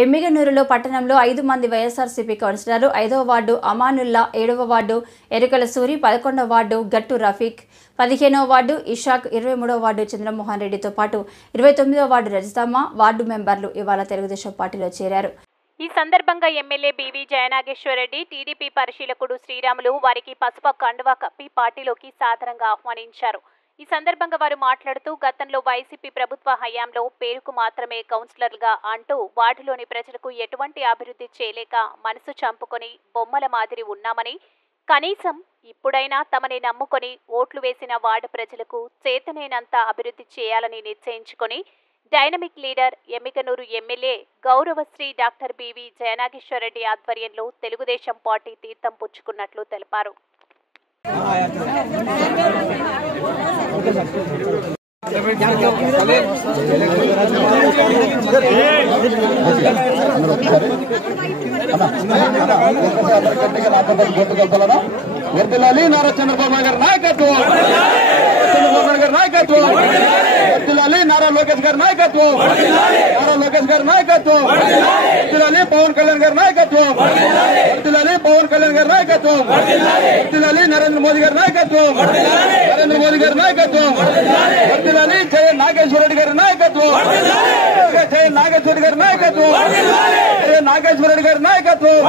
ఎమ్మిగనూరులో పట్టణంలో 5 మంది వైఎస్ఆర్సీపీ కౌన్సిలర్లు 5వ వార్డు అమానుల్లా, 7వ వార్డు ఎరుకల సూరి, 11వ వార్డు గట్టు రఫీక్, 15వ వార్డు ఇషాక్, 23వ వార్డు చంద్రమోహన్ రెడ్డితో పాటు 29వ వార్డు రజితమ్మ వార్డు మెంబర్లు ఇవాళ తెలుగుదేశం పార్టీలో చేరారు. ఈ సందర్భంగా ఎమ్మెల్యే బీవీ జయనాగేశ్వరరెడ్డి, టీడీపీ పరిశీలకుడు శ్రీరాములు వారికి పసుపు కండువా కప్పి పార్టీలోకి సాదరంగా ఆహ్వానించారు. ఈ సందర్భంగా వారు మాట్లాడుతూ గతంలో వైసీపీ ప్రభుత్వ హయాంలో పేరుకు మాత్రమే కౌన్సిలర్గా అంటూ వార్డులోని ప్రజలకు ఎటువంటి అభివృద్ధి చేయలేక మనసు చంపుకొని బొమ్మల మాదిరి ఉన్నామని, కనీసం ఇప్పుడైనా తమని నమ్ముకొని ఓట్లు వేసిన వార్డు ప్రజలకు చేతనైనంత అభివృద్ధి చేయాలని నిశ్చయించుకొని డైనమిక్ లీడర్ ఎమ్మిగనూరు ఎమ్మెల్యే గౌరవశ్రీ డాక్టర్ బీవీ జయనాగేశ్వరరెడ్డి ఆధ్వర్యంలో తెలుగుదేశం పార్టీ తీర్థం పుచ్చుకున్నట్లు తెలిపారు. వర్ధిల్లాలి నారా చంద్రబాబు గారి నాయకత్వం, చంద్రబాబు గారి నాయకత్వం, వర్ధిల్లాలి నారా లోకేష్ గారి నాయకత్వం, నారా లోకేష్ గారి నాయకత్వం, వర్ధిల్లాలి పవన్ కళ్యాణ్ గారి నాయకత్వం, వర్ధిల్లాలి పవన్ కళ్యాణ్ గారి నాయకత్వం, వర్ధిల్లాలి నరేంద్ర మోదీ గారి నాయకత్వం, నరేంద్ర మోదీ గారి నాయకత్వం, వర్ధిల్లాలి జయ నాగేశ్వరరెడ్డి గారి నాయకత్వం, జయ నాగేశ్వరరెడ్డి గారి నాయకత్వం, జయ నాగేశ్వరరెడ్డి గారి నాయకత్వం.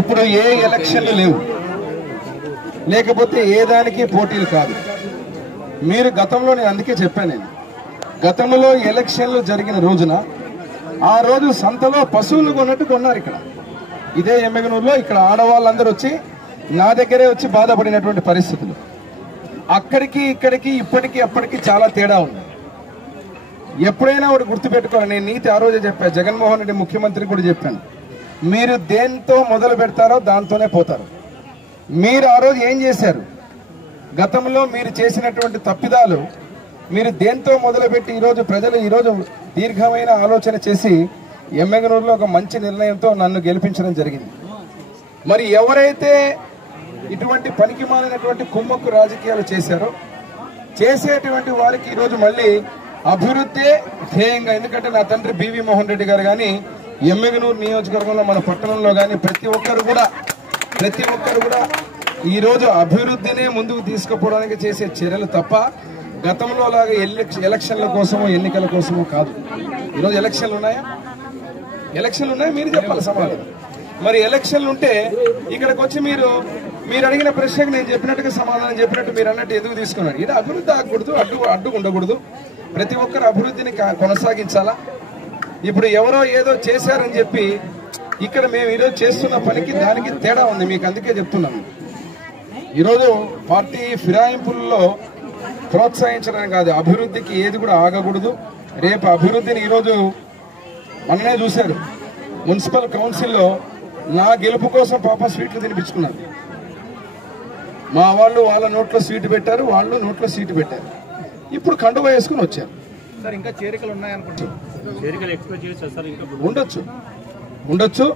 ఇప్పుడు ఏ ఎలక్షన్లు లేవు, లేకపోతే ఏ దానికి పోటీలు కాదు. మీరు గతంలో నేను అందుకే చెప్పాను, నేను గతంలో ఎలక్షన్లు జరిగిన రోజున ఆ రోజు సంతలో పశువులు కొన్నట్టు కొన్నారు. ఇక్కడ ఇదే ఎమ్మిగనూరులో ఇక్కడ ఆడవాళ్ళందరూ వచ్చి నా దగ్గరే వచ్చి బాధపడినటువంటి పరిస్థితులు. అక్కడికి ఇక్కడికి ఇప్పటికీ అప్పటికి చాలా తేడా ఉంది. ఎప్పుడైనా ఒకటి గుర్తుపెట్టుకోవాలి, నేను నీతి ఆ రోజే చెప్పాను, జగన్మోహన్ రెడ్డి ముఖ్యమంత్రి కూడా చెప్పాను, మీరు దేంతో మొదలు పెడతారో దాంతోనే పోతారు. మీరు ఆ రోజు ఏం చేశారు, గతంలో మీరు చేసినటువంటి తప్పిదాలు మీరు దేంతో మొదలుపెట్టి ఈరోజు ప్రజలు ఈరోజు దీర్ఘమైన ఆలోచన చేసి ఎమ్మిగనూరులో ఒక మంచి నిర్ణయంతో నన్ను గెలిపించడం జరిగింది. మరి ఎవరైతే ఇటువంటి పనికి మాలినటువంటి కుమ్మక్కు రాజకీయాలు చేశారో చేసేటువంటి వారికి ఈరోజు మళ్ళీ అభివృద్ధి ధ్యేయంగా, ఎందుకంటే నా తండ్రి బీవీ మోహన్ రెడ్డి గారు కానీ ఎమ్మిగనూరు నియోజకవర్గంలో మన పట్టణంలో కానీ ప్రతి ఒక్కరు కూడా ఈరోజు అభివృద్ధినే ముందుకు తీసుకుపోవడానికి చేసే చర్యలు తప్ప గతంలో లాగా ఎలక్షన్ల కోసమో ఎన్నికల కోసమో కాదు. ఈరోజు ఎలక్షన్లు ఉన్నాయా? ఎలక్షన్లు ఉన్నాయి, మీరు చెప్పాలి సమాధానం. మరి ఎలక్షన్లు ఉంటే ఇక్కడికి వచ్చి మీరు అడిగిన ప్రశ్నకు నేను చెప్పినట్టుగా సమాధానం చెప్పినట్టు మీరు అన్నట్టు ఎందుకు తీసుకున్నారు? ఇది అభివృద్ధి ఆగకూడదు, అడ్డు ఉండకూడదు, ప్రతి ఒక్కరు అభివృద్ధిని కొనసాగించాలా. ఇప్పుడు ఎవరో ఏదో చేశారని చెప్పి ఇక్కడ మేము ఈరోజు చేస్తున్న పనికి దానికి తేడా ఉంది. మీకు అందుకే చెప్తున్నాము, ఈరోజు పార్టీ ఫిరాయింపుల్లో ప్రోత్సహించడం కాదు, అభివృద్ధికి ఏది కూడా ఆగకూడదు. రేపు అభివృద్ధిని ఈరోజు మననే చూశారు, మున్సిపల్ కౌన్సిల్లో నా గెలుపు కోసం పాప స్వీట్లు తినిపించుకున్నారు. మా వాళ్ళు వాళ్ళ నోట్లో స్వీట్ పెట్టారు, వాళ్ళు నోట్లో సీటు పెట్టారు. ఇప్పుడు కండువా వేసుకుని వచ్చారు. సార్ ఇంకా చేరికలు ఉన్నాయనుకుంటున్నారు, చేరికలు ఎక్స్పెక్ట్ చేయొచ్చు సార్, ఇంకా ఉండొచ్చు.